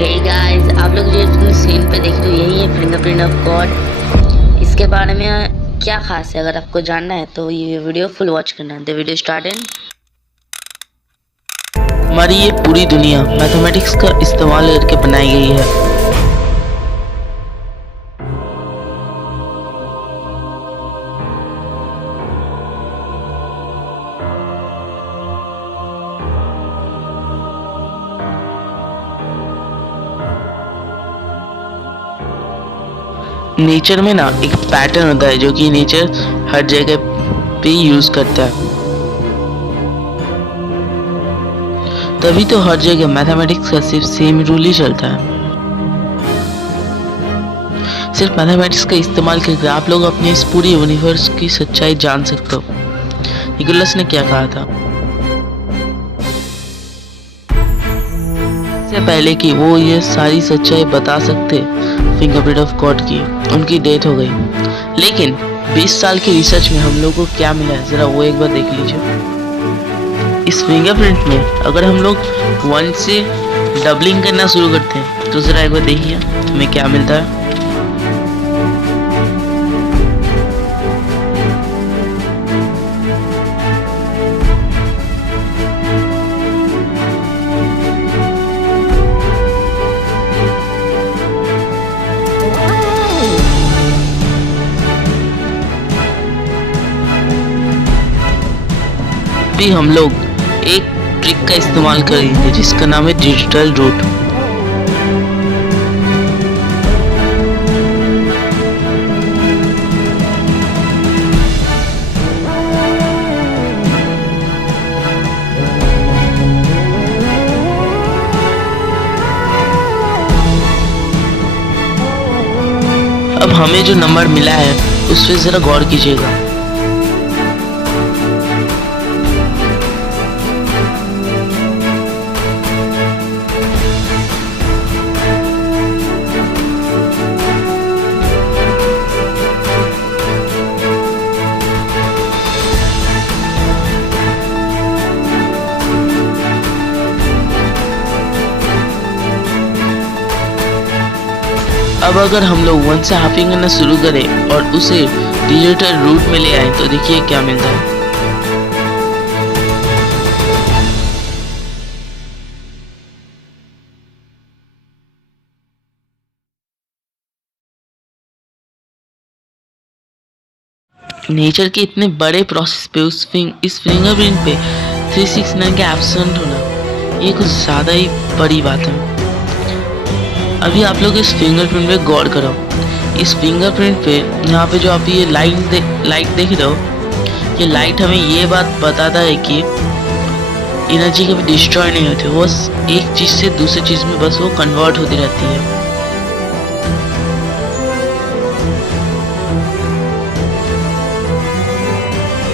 Hey guys, आप लोग जो स्क्रीन पे देख रहे हो यही है फिंगरप्रिंट ऑफ गॉड। इसके बारे में क्या खास है, अगर आपको जानना है तो ये वीडियो फुल वॉच करना है। The video start in. हमारी ये पूरी दुनिया मैथमेटिक्स का इस्तेमाल करके बनाई गई है। नेचर में ना एक पैटर्न होता है जो कि नेचर हर जगह पे यूज करता है, तभी तो हर जगह मैथमेटिक्स का सिर्फ सेम रूल ही चलता है। सिर्फ मैथमेटिक्स का इस्तेमाल करके आप लोग अपने इस पूरी यूनिवर्स की सच्चाई जान सकते हो। निकोलस ने क्या कहा था, इससे पहले कि वो ये सारी सच्चाई बता सकते फिंगरप्रिंट ऑफ गॉड की, उनकी डेथ हो गई। लेकिन 20 साल की रिसर्च में हम लोग को क्या मिला है, जरा वो एक बार देख लीजिए। इस फिंगरप्रिंट में अगर हम लोग 1 से डबलिंग करना शुरू करते हैं तो जरा एक बार देखिए हमें क्या मिलता है। भी हम लोग एक ट्रिक का इस्तेमाल करेंगे जिसका नाम है डिजिटल रूट। अब हमें जो नंबर मिला है उस पर जरा गौर कीजिएगा। अब अगर हम लोग 1 से हाफिंग करना शुरू करें और उसे डिजिटल रूट में ले आए तो देखिए क्या मिलता है। नेचर के इतने बड़े प्रोसेस पे इस फिंगरप्रिंट पे 369 का एब्सेंट होना ये कुछ ज़्यादा ही बड़ी बात है। अभी आप लोग इस फिंगरप्रिंट पे गौर करो। इस फिंगरप्रिंट पे यहाँ पे जो आप ये लाइट देख रहे हो, ये लाइट हमें ये बात बताता है कि एनर्जी कभी डिस्ट्रॉय नहीं होती, वो एक चीज़ से दूसरी चीज़ में बस वो कन्वर्ट होती रहती है।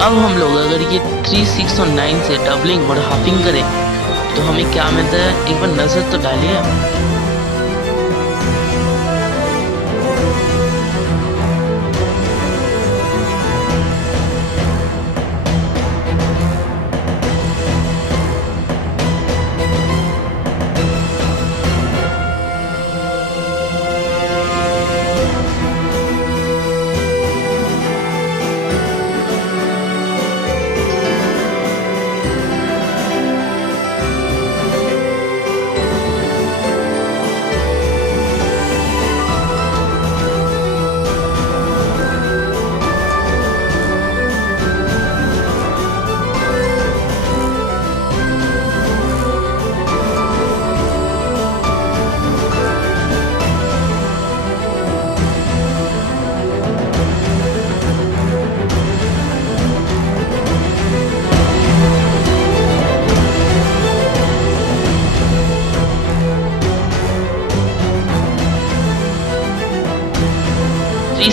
अब हम लोग अगर ये 3, 6 और 9 से डबलिंग और हाफिंग करें तो हमें क्या मिलता है, एक बार नजर तो डालिए।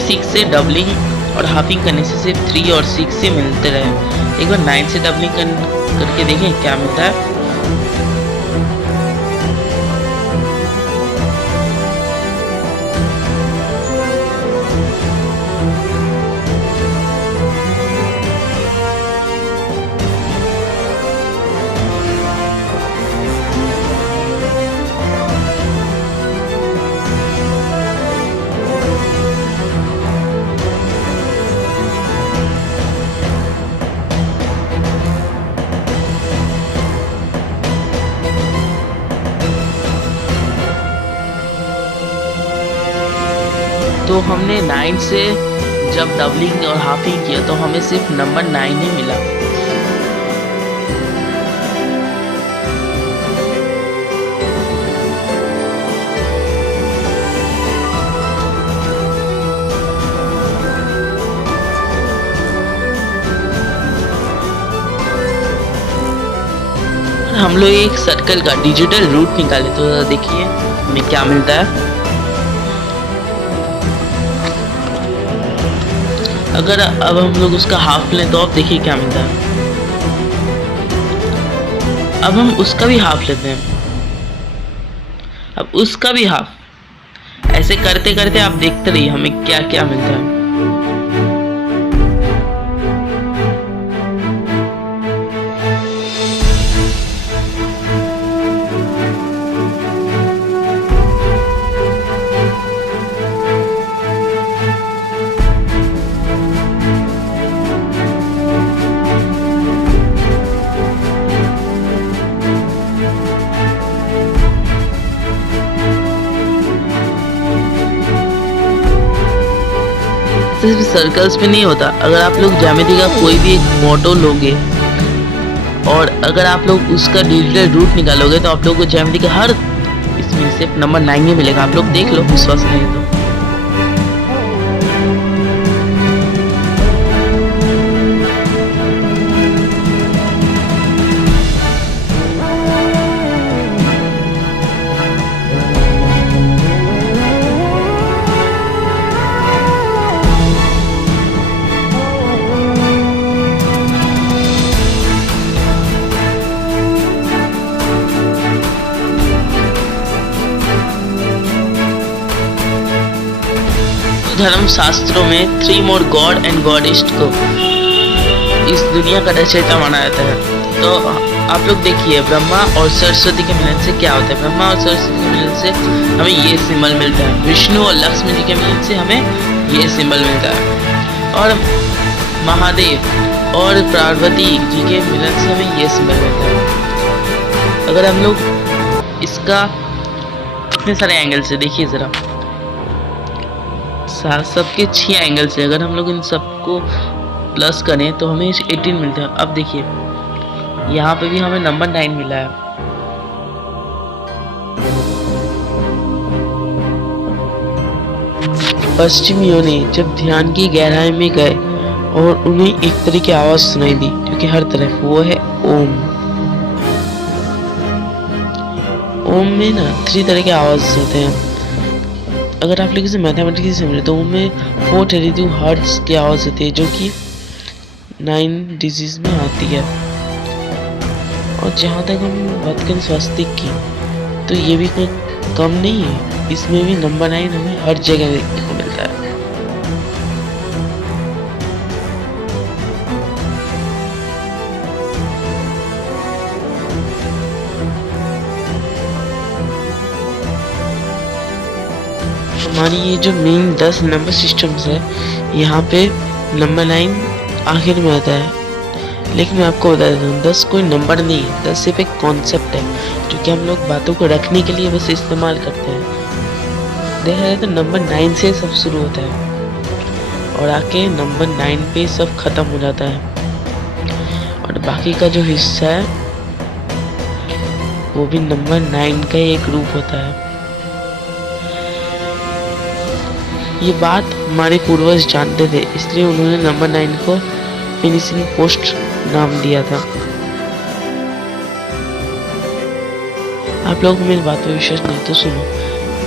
सिक्स से डबलिंग और हाफिंग करने से सिर्फ 3 और 6 से मिलते रहे। एक बार 9 से डबलिंग करके देखें क्या मिलता है। तो हमने 9 से जब डबलिंग और हाफिंग किया तो हमें सिर्फ नंबर 9 ही मिला। हम लोग एक सर्कल का डिजिटल रूट निकाले तो देखिए हमें क्या मिलता है। अगर अब हम लोग उसका हाफ लें तो अब देखिए क्या मिलता है। अब हम उसका भी हाफ लेते हैं, अब उसका भी हाफ। ऐसे करते करते आप देखते रहिए हमें क्या क्या मिलता है। सिर्फ सर्कल्स में नहीं होता, अगर आप लोग ज्यामिति का कोई भी एक मोटो लोगे और अगर आप लोग उसका डिजिटल रूट निकालोगे तो आप लोग को ज्यामिति का हर इसमें सिर्फ नंबर 9 ही मिलेगा। आप लोग देख लो, विश्वास नहीं है तो। धर्म शास्त्रों में 3 मोर गॉड एंड गॉडिस्ट को इस दुनिया का रचयिता माना जाता है। तो आप लोग देखिए ब्रह्मा और सरस्वती के मिलन से क्या होता है। ब्रह्मा और सरस्वती के मिलन से हमें ये सिंबल मिलता है। विष्णु और लक्ष्मी जी के मिलन से हमें ये सिंबल मिलता है। और महादेव और पार्वती जी के मिलन से हमें ये सिंबल मिलता है। अगर हम लोग इसका इतने सारे एंगल से देखिए जरा, सबके 6 एंगल से अगर हम लोग इन सबको प्लस करें तो हमें 18 मिलता है। अब देखिए यहाँ पे भी हमें नंबर 9 मिला है। पश्चिमियों ने जब ध्यान की गहराई में गए और उन्हें एक तरह की आवाज सुनाई दी क्योंकि हर तरफ, वो है ओम। ओम में ना 3 तरह के आवाज होते हैं। अगर आप लोग इसे मैथमेटिक्स से मिले तो उनमें 432 हर्ट्ज की आवाज़ होती है जो कि 9 डिजिट में आती है। और जहाँ तक हम बात करें स्वस्तिक की तो ये भी कोई कम नहीं है, इसमें भी नंबर 9 हमें हर जगह देखने को मिलता है। हमारी ये जो मेन 10 नंबर सिस्टम्स है, यहाँ पे नंबर 9 आखिर में आता है। लेकिन मैं आपको बता देता हूँ 10 कोई नंबर नहीं है, 10 सिर्फ एक कॉन्सेप्ट है जो कि हम लोग बातों को रखने के लिए बस इस्तेमाल करते हैं। देखा जाए तो नंबर 9 से सब शुरू होता है और आके नंबर 9 पे सब खत्म हो जाता है। और बाकी का जो हिस्सा है वो भी नंबर 9 का एक रूप होता है। ये बात हमारे पूर्वज जानते थे, इसलिए उन्होंने नंबर 9 को फिनिशिंग पोस्ट नाम दिया था। आप लोगों को मेरी बात पे विश्वास नहीं तो सुनो,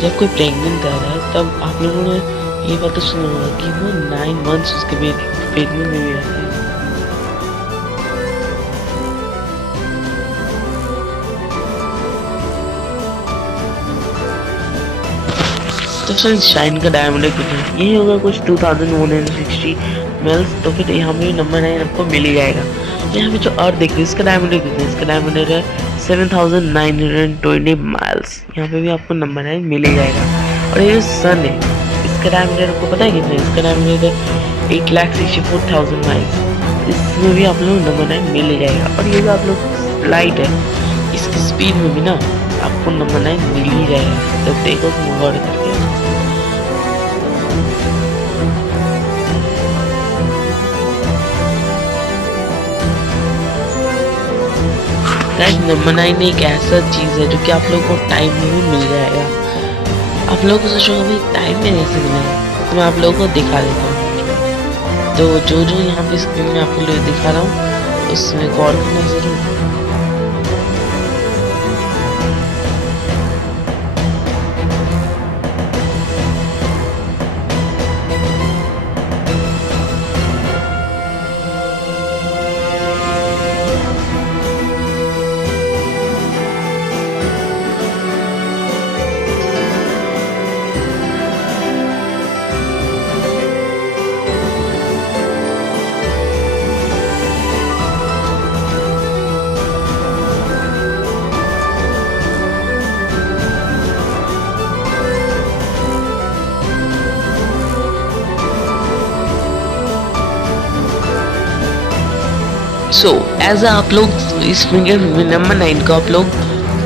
जब कोई प्रेग्नेंट रह रहा है तब आप लोगों ने ये बात तो सुना होगा कि वो 9 मंथ्स उसके पेट में बेबी रहता है। तो फ्रेंड्स शाइन का डायमीटर कितना है, यही होगा कुछ 2160 मिल्स। तो फिर यहाँ पे नंबर 9 आपको मिल ही जाएगा। यहाँ पे जो अर्थ देख रहे हैं इसका डायमीटर कितना है, इसका डायमीटर है 7920 माइल्स। यहाँ पे भी आपको नंबर 9 मिल ही जाएगा। और ये जो सन है इसका डायमीटर आपको पता है कितना है, इसका डायमीटर है 8,64,000 माइल्स। इसमें भी आप लोग नंबर 9 मिल ही जाएगा। और ये जो आप लोग लाइट है इसकी स्पीड में भी ना आपको नंबर 9 मिल ही जाएगा। तो देखो गौर करके गाइस नंबर 9 एक ऐसा चीज़ है जो कि आप लोगों को टाइम में भी मिल जाएगा। आप लोगों को सोचोगे भाई टाइम में कैसे मिलेगा, तो मैं आप लोगों को दिखा देता हूँ। तो जो जो यहाँ पे स्क्रीन में आपको दिखा रहा हूँ उसमें गौर करना जरूर। सो एज आप लोग इस फिंगर में नंबर 9 को आप लोग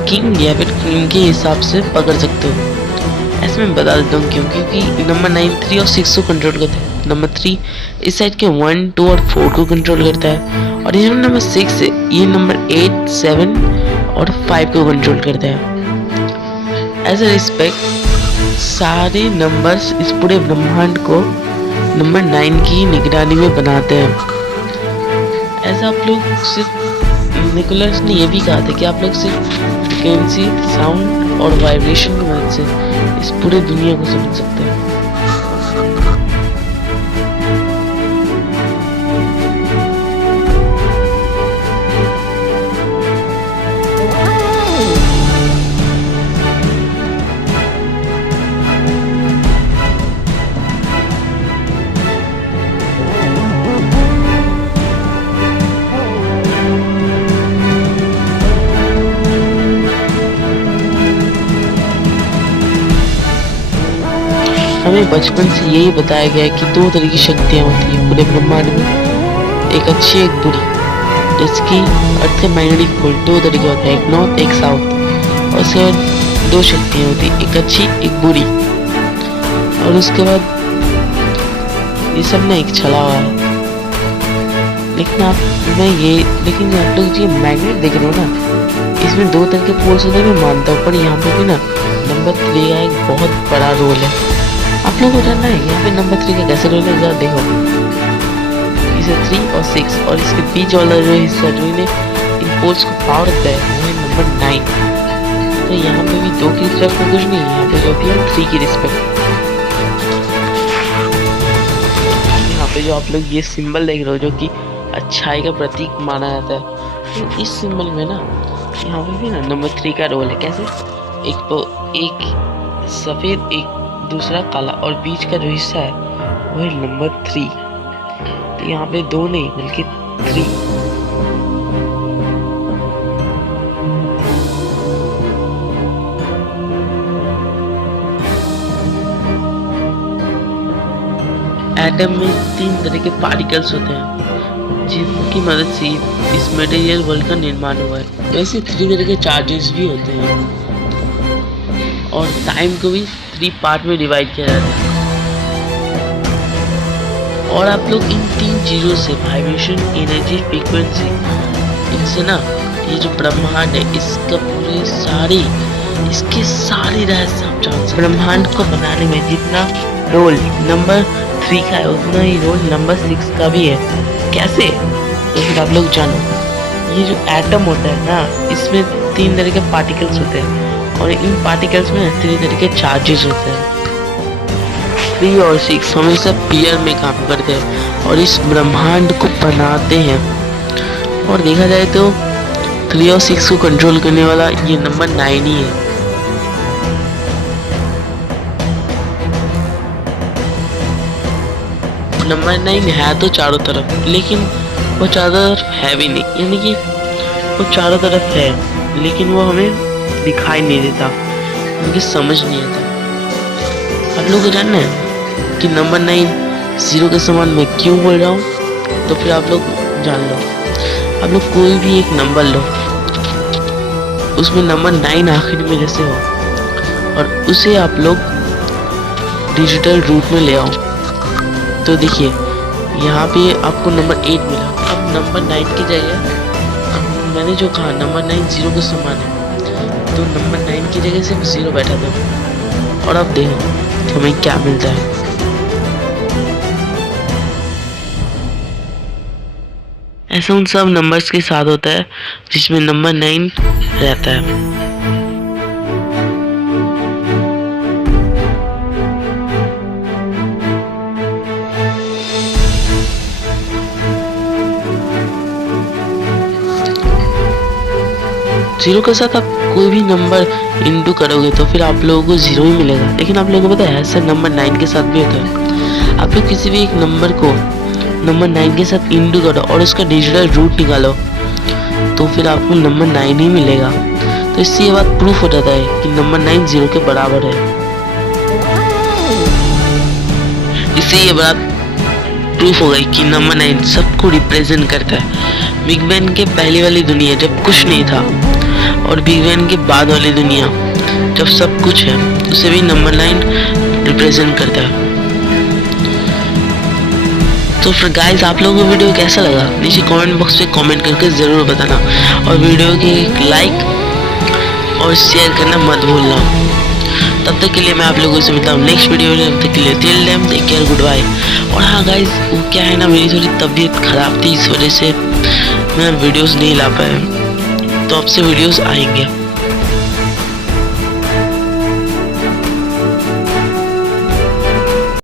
किंग या फिर क्वीन के हिसाब से पकड़ सकते हो। ऐसे मैं बता देता हूँ क्यों, क्योंकि नंबर 9 3 और 6 को कंट्रोल करता है। नंबर 3 इस साइड के 1 2 और 4 को कंट्रोल करता है, और ये जो नंबर 6 है ये नंबर 8 7 और 5 को कंट्रोल करता है। एज ए रिस्पेक्ट सारे नंबर्स इस पूरे ब्रह्मांड को नंबर 9 की निगरानी में बनाते हैं। ऐसा आप लोग सिर्फ निकोलस ने ये भी कहा था कि आप लोग सिर्फ फ्रिक्वेंसी, साउंड और वाइब्रेशन की मदद से इस पूरे दुनिया को समझ सकते हैं। हमें बचपन से यही बताया गया है कि दो तरह की शक्तियाँ होती हैं पूरे ब्रह्मांड में, एक अच्छी एक बुरी। जिसकी अर्थ मैग्नेटिक पोल दो तरह के होते हैं, एक नॉर्थ एक साउथ, और उसके बाद दो शक्तियाँ होती हैं, एक अच्छी एक बुरी। और उसके बाद ये सब ना एक छला हुआ है। लेकिन आप लोग जो मैग्नेट देख रहे हो ना, इसमें दो तरह के पोल्स होते हैं, मैं मानता हूँ, पर यहाँ पे भी ना नंबर 3 का एक बहुत बड़ा रोल है। आप लोगों को जानना है यहाँ पे नंबर 3 का कैसे रोल है, जरा देखो। इसे 3 और 6 और इसके बीच वाला जो हिस्सा जो इन्हें इन पोल्स को पावर देता है वो है नंबर 9। तो यहाँ पे भी 2 की रिस्पेक्ट में कुछ नहीं है, यहाँ पे जो भी है 3 की रिस्पेक्ट। यहाँ पे जो आप लोग ये सिंबल देख रहे हो जो कि अच्छाई का प्रतीक माना जाता है, तो इस सिंबल में ना यहाँ पे भी ना नंबर 3 का रोल है। कैसे? एक सफेद एक दूसरा काला, और बीच का जो हिस्सा है वो है नंबर 3। तो यहाँ पे 2 नहीं बल्कि 3। एटम में 3 तरह के पार्टिकल्स होते हैं जिनकी मदद से इस मटेरियल वर्ल्ड का निर्माण हुआ है। वैसे 3 तरह के चार्जेस भी होते हैं, और टाइम को भी 3 पार्ट में डिवाइड किया जाता है। और आप लोग इन 3 चीजों से वाइब्रेशन, एनर्जी, फ्रीक्वेंसी, इनसे ना ये जो ब्रह्मांड है इसके सारे रहस्य आप जान सकते। ब्रह्मांड को बनाने में जितना रोल नंबर 3 का है उतना ही रोल नंबर 6 का भी है। कैसे? तो फिर आप लोग जानो। ये जो एटम होता है ना, इसमें 3 तरह के पार्टिकल्स होते हैं, और इन पार्टिकल्स में 3 तरह के चार्जेस होते हैं। 3 और 6 हमेशा पेयर में काम करते हैं और इस ब्रह्मांड को बनाते हैं। और देखा जाए तो 3 और 6 को कंट्रोल करने वाला ये नंबर 9 ही है। नंबर 9 है तो चारों तरफ, लेकिन वो चारों तरफ है भी नहीं, यानी कि वो चारों तरफ है लेकिन वो हमें दिखाई नहीं देता, मुझे समझ नहीं आता। आप लोगों को जानना है कि नंबर 9 0 के समान मैं क्यों बोल रहा हूँ? तो फिर आप लोग जान लो। आप लोग कोई भी एक नंबर लो, उसमें नंबर 9 आखिर में जैसे हो, और उसे आप लोग डिजिटल रूप में ले आओ। तो देखिए यहाँ पे आपको नंबर 8 मिला। अब नंबर 9 की जगह मैंने जो कहा नंबर 9 0 के समान है, तो नंबर 9 की जगह सिर्फ 0 बैठा था। और अब देखो कि हमें क्या मिलता है। ऐसा उन सब नंबर्स के साथ होता है जिसमें नंबर 9 रहता है। जीरो के साथ आप कोई भी नंबर इंटू करोगे तो फिर आप लोगों को 0 ही मिलेगा। लेकिन आप लोगों को पता है ऐसा नंबर 9 के साथ भी होता है। आप लोग किसी भी एक नंबर को नंबर 9 के साथ इंटू करो और उसका डिजिटल रूट निकालो तो फिर आपको नंबर 9 ही मिलेगा। तो इससे ये बात प्रूफ हो जाता है कि नंबर 9 0 के बराबर है। इससे ये बात प्रूफ हो गई कि नंबर 9 सबको रिप्रेजेंट करता है। बिग बैंग के पहले वाली दुनिया जब कुछ नहीं था और बिग बैंग के बाद वाली दुनिया जब सब कुछ है, उसे भी नंबर 9 रिप्रेजेंट करता है। तो फिर गाइस, आप लोगों को वीडियो कैसा लगा नीचे कमेंट बॉक्स में कमेंट करके ज़रूर बताना और वीडियो की एक लाइक और शेयर करना मत भूलना। तब तक के लिए मैं आप लोगों से मिलता हूँ नेक्स्ट वीडियो में। तब तक के लिए till then take care, good bye. और हाँ गाइस, वो क्या है ना, मेरी थोड़ी तबीयत खराब थी, इस वजह से मैं वीडियोस नहीं ला पाया, तो अब से वीडियोस आएंगे।